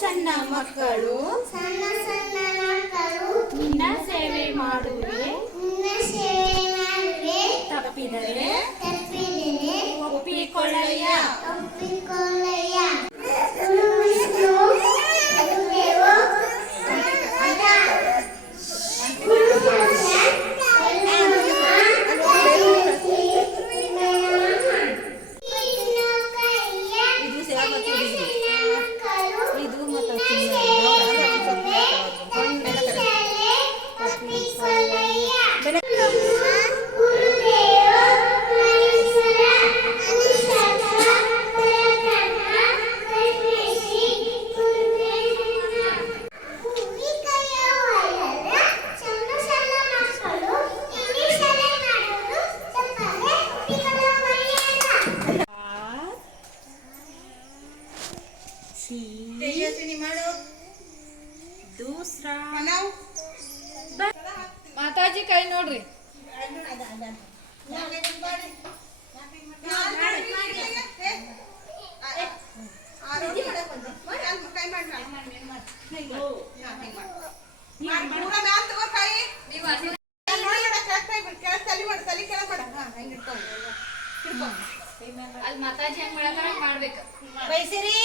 ಸಣ್ಣ ಮಕ್ಕಳು ಸಣ್ಣ ಸಣ್ಣ ಮಕ್ಕಳು ನಿನ್ನ ಸೇವೆ ಮಾಡುವೆ ನಿನ್ನ ಸೇವೆ ಮಾಡುವೆ. ತಪ್ಪಿದರೆ ತಪ್ಪಿದರೆ ಒಪ್ಪಿಕೊಳ್ಳಯ್ಯ. ಒಪ್ಪಿಕೊಳ್ಳಯ್ಯ ಹಾ ಹಂಗೆ ಇಟ್ಕೊ ಹಿಡ್ಕೊ ಅಲ್ಲಿ ಮಾತಾಜಿ ಹೆಂಗ್ ಮಾಡಲ್ಲ ಹಂಗ್ ಮಾಡ್ಬೇಕು ಬೈಸಿರಿ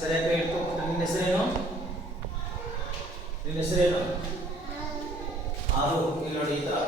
ಸರಿಯಾಗಿ ಹಿಡ್ಕೊ ನಿನ್ನ ಹೆಸರೇನು ನಿನ್ನ ಹೆಸರೇನು ಆರು ಇಲ್ಲಿ ನೋಡಿ ಈ ಥರ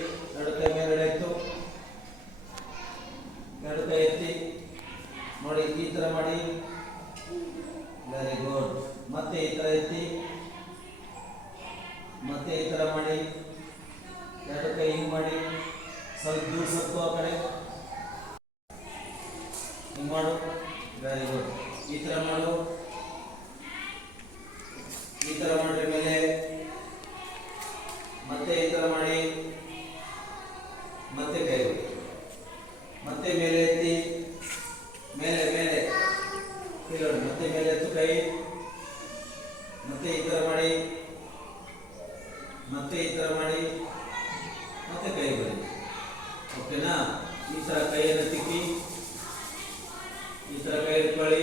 ಏ ಎರಡು ಕೈ ಮೇಲ್ಗಡೆ ಎತ್ತು. ನೋಡಿ, ಈ ತರ ಮಾಡಿ. ವೆರಿ ಗುಡ್ ಮತ್ತೆ ಈ ತರ ಎತ್ತಿ. ಮತ್ತೆ ಈ ತರ ಮಾಡಿ. ಎರಡು ಕೈ ಹಿಂಗೆ ಮಾಡಿ. ಸ್ವಲ್ಪ ದೂರ ಸತ್ತು ಆ ಕಡೆ. ಹಿಂಗೆ ಮಾಡು. ವೆರಿ ಗುಡ್ ಈ ತರ ಮಾಡು. ಈ ತರ ಮಾಡ್ರಿ ಮೇಲೆ ಮತ್ತೆ ಈ ಥರ ಮಾಡಿ ಮತ್ತೆ ಕೈ ಬಿಡಿ ಮತ್ತೆ ಮೇಲೆ ಎತ್ತಿ ಮೇಲೆ ಮೇಲೆ ಇಲ್ಲಿ ನೋಡಿ ಮತ್ತೆ ಮೇಲೆ ಎತ್ತು ಕೈ ಮತ್ತೆ ಈ ಥರ ಮಾಡಿ, ಮತ್ತೆ ಈ ಥರ ಮಾಡಿ, ಮತ್ತೆ ಕೈ ಬಿಡಿ ಓಕೆನಾ ಈ ಥರ ಕೈಯನ್ನು ತಿಕ್ಕಿ, ಈ ಥರ ಕೈ ಇಟ್ಕೊಳ್ಳಿ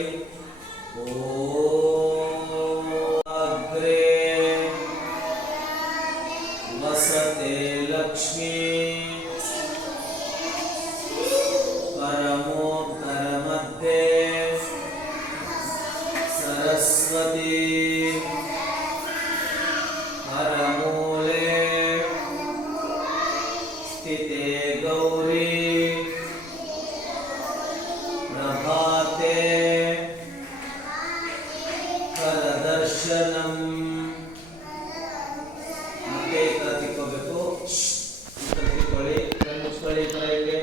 ಮಾಡ್ಕೊಳ್ಳಿ ಬರೋಕ್ಕೆ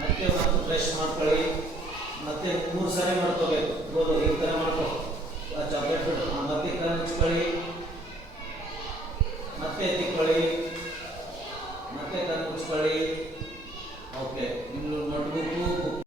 ಮತ್ತೆ ಮತ್ತು ಫ್ರೆಶ್ ಮಾಡ್ಕೊಳ್ಳಿ. ಮತ್ತೆ ಮೂರು ಸಾರಿ ಮಾಡ್ಕೋಬೇಕು. ಈ ಥರ ಮಾಡ್ಕೊ. ಚಾಕ್ಲೇಟ್ ಬಿಟ್ಟು ಮತ್ತೆ ಕಣ್ಚ್ಕೊಳ್ಳಿ ಮತ್ತೆ ತಿಕ್ಕೊಳ್ಳಿ. ಮತ್ತೆ ಕಣ್ಣು ಓಕೆ ನಿಮ್ಮ ನೋಟ್ಬುಕ್ಕು